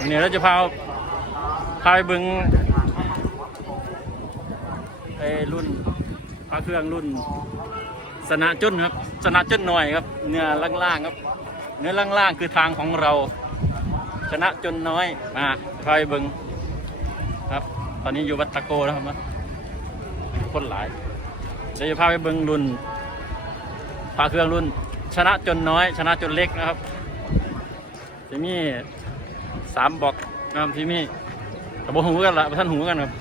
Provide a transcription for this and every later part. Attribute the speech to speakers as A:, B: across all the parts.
A: วันนี้เราจะพาพาไปบึงไอรุ่นพระเครื่องรุ่น สนะจุนครับ สนะจุนหน่อยครับ เนื้อล่างๆครับ เนื้อล่างๆคือทางของเรา ชนะจนน้อยมาพาไปบึงครับ ตอนนี้อยู่วัดตะโกนะครับคนหลายเดี๋ยวจะพาไปบึงรุ่นพระเครื่องรุ่น ชนะจนน้อย ชนะจนเล็กนะครับจะมี สามบอกนะครับที่มีแต่โบหูกันละท่านหูกันครับ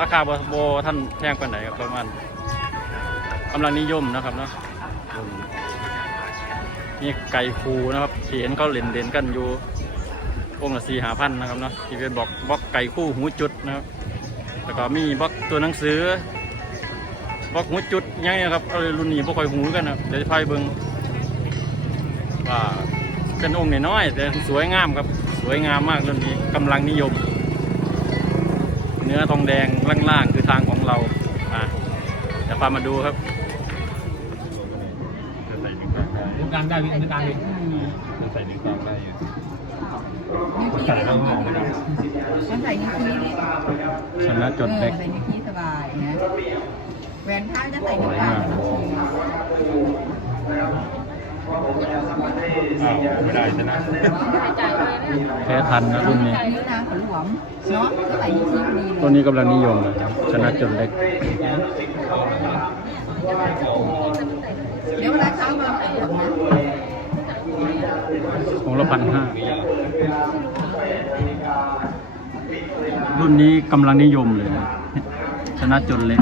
A: ราคาบโบท่านแพงกว่าไหนครับประมาณกำลังนิยมนะครับเนาะนี่ไก่ฟูนะครับเห็นเขาเล่นเด่นกันอยู่องละสี่หาพันนะครับเนาะที่เป็นบอกบล็อกไก่คู่หูจุดนะครับแล้วก็มีบล็อกตัวหนังสือบล็อกหูจุดยังเนี้ครับเอารุ่นนี้บ่ค่อยหูกันนะเดี๋ยวจะพาไปเบิ่งว่า เป็นองค์น้อยๆแต่สวยงามครับสวยงามมากเรื่องนี้กำลังนิยม เนื้อทองแดงล่างๆคือทางของเราอะเดี๋ยวพามาดูครับ
B: ตรงกลางได้พี่ตรงกลางพี่
C: ใส่ในกล่องได้อยู่
B: ใส่แล้วก็ออกไม่ได้
D: มันใส่นิ้วชี้นี่
A: ชนะจดเล็ก
D: ใส่นิ้วชี้สบายนะแหวนท้ายจะใส่นิ้วกลางกับนิ้วชี้
C: อ้าวไม่ได้ชนะ
A: แพ้ทันนะรุ่นนี้
D: นิ้วนางขนหลวมเนาะก็ใส่นิ้วชี้พอดีเล
A: ตัวยนี้กำลังนิยมเลยครับชนะจดเล็ก
D: เดี๋ยวเวลาเช้ามาใส่หลวมนะ
A: ของละพันห้า รุ่นนี้กำลังนิยมเลยนะชนะจดเล็ก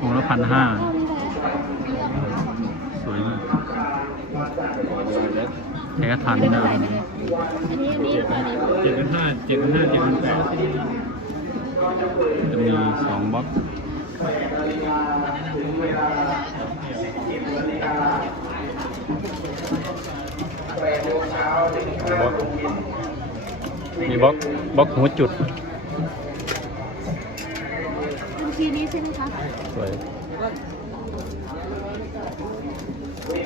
A: ของละพันห้า สวยมากแพ้ทันนะ
B: เจ็ดพันห้าเจ็ดพันห้าเจ็ดพันแปด
A: จะมีสองบล็อกสองบล็อกมีบล็อกบล็อกหัวจุด
E: ทีนี้ใช่ไหมคะ
A: สวย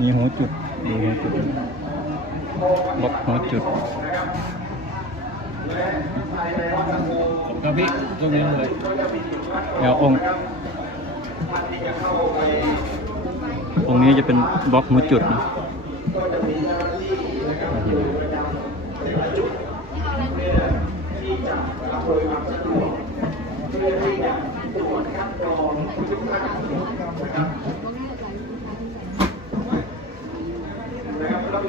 A: มี
E: หั
A: วจุดมีหัวจุดบล็อกหัวจุด
B: ครับพี่ตรงนี้เลย
A: แล้วองค์องค์นี้จะเป็นบล็อกหัวจุดนะ ถึ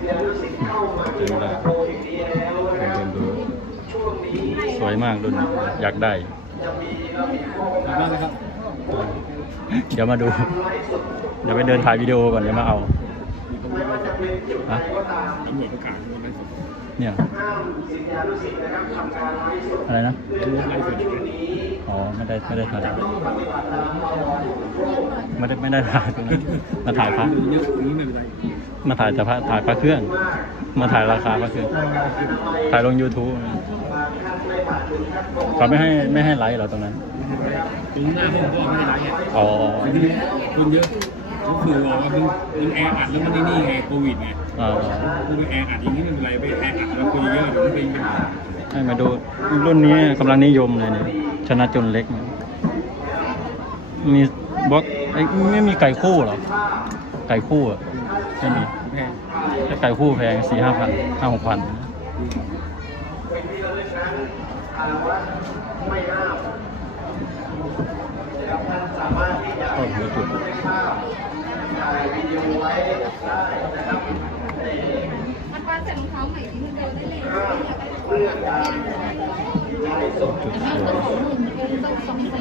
A: งแล้วเดินดูสวยมากรุ่นนี้อยากได้
B: ขอบคุณนะครับ
A: เดี๋ยวมาดู เดี๋ยวไปเดินถ่ายวิดีโอก่อนเดี๋ยวมาเอาฮะ
B: ตำรวจประกาศว่าไลฟ์ส
A: เนี่ยอะไรนะ
B: ไลฟ์สด
A: อ๋อไม่ได้ไม่ได้ถ่ายไม่ได้ไม่ได้ถ่ายตรงนั้นมาถ่ายพระ
B: เยอะอย่างนี้ไม่เป็นไร
A: มาถ่ายแต่พระถ่ายพระเครื่อง มาถ่ายราคาพระเครื่องถ่ายลง YouTube เขาไม่ให้ไม่ให้ไลฟ์เหรอตรงนั้น
B: ตรงหน้าห้องก็ไม่ได้ไลฟ์ไง
A: อ๋อ
B: คนเยอะ ก็คือบอกว่ามันมันแออัดแล้วมันนี่นี่ไงโควิดไง
A: อ่า
B: คุณไปแออัดอย่างนี้ไม่เป็นไรไปแออัดแล้วคนเยอะเดี๋ยวมันเป็นปัญหา
A: ให้มาดูรุ่นนี้กำลังนิยมเลยเนี่ยชนะจนเล็กเนี่ยมีบล็อกไอ้ไม่มีไก่คู่เหรอ ไก่คู่อะไม่มี
B: แพง
A: ถ้าไก่คู่แพงสี่ห้าพันห้าหกพัน ก็หัวจุด
E: มันปาใส่รองเท้าใหม่ที่มันเดินได้เลย
A: จุดสวย
E: ต้องสองแสนต้องสอ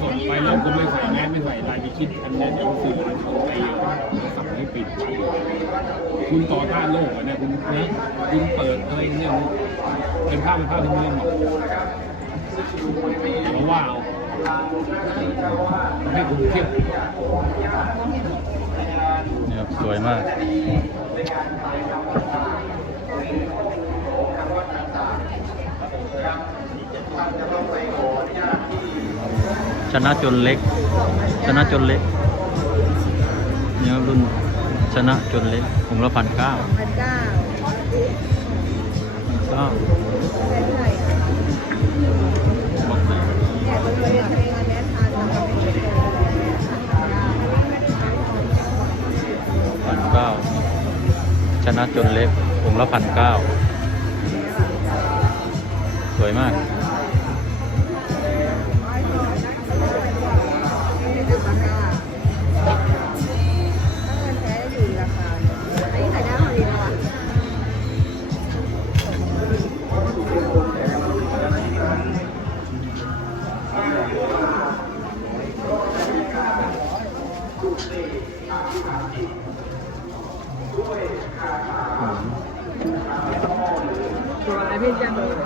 E: ส
B: ดไปแล้วคุณไม่ใส่แมสไม่ใส่อะไรไปคิดอันนี้เดี๋ยวสื่อมวลชนไปสั่งให้ปิดคุณต่อต้านโลกนี่ยคุณนะคุณเปิดอะไรเนี่ยเป็นภาพเป็นภาพที่ไม่เล่นหรอกเพราะว่าเอาให้คุณเทียบ
A: เนี่ยสวยมาก ชนะจนเล็ก ชนะจนเล็กเนี่ยรุ่นชนะจนเล็กผมละพันเก้า
D: พันเก้า
A: ก็
D: เป็นเท่าไหร่อะ
A: บอกไห
D: ลยเพลงอันเนี้ยทานแล้วก็ไม่ได้
A: พันเก้าชนะจนเล็กผมละพันเก้าสวยมาก อืม
D: ตัวอะไรพี่จัง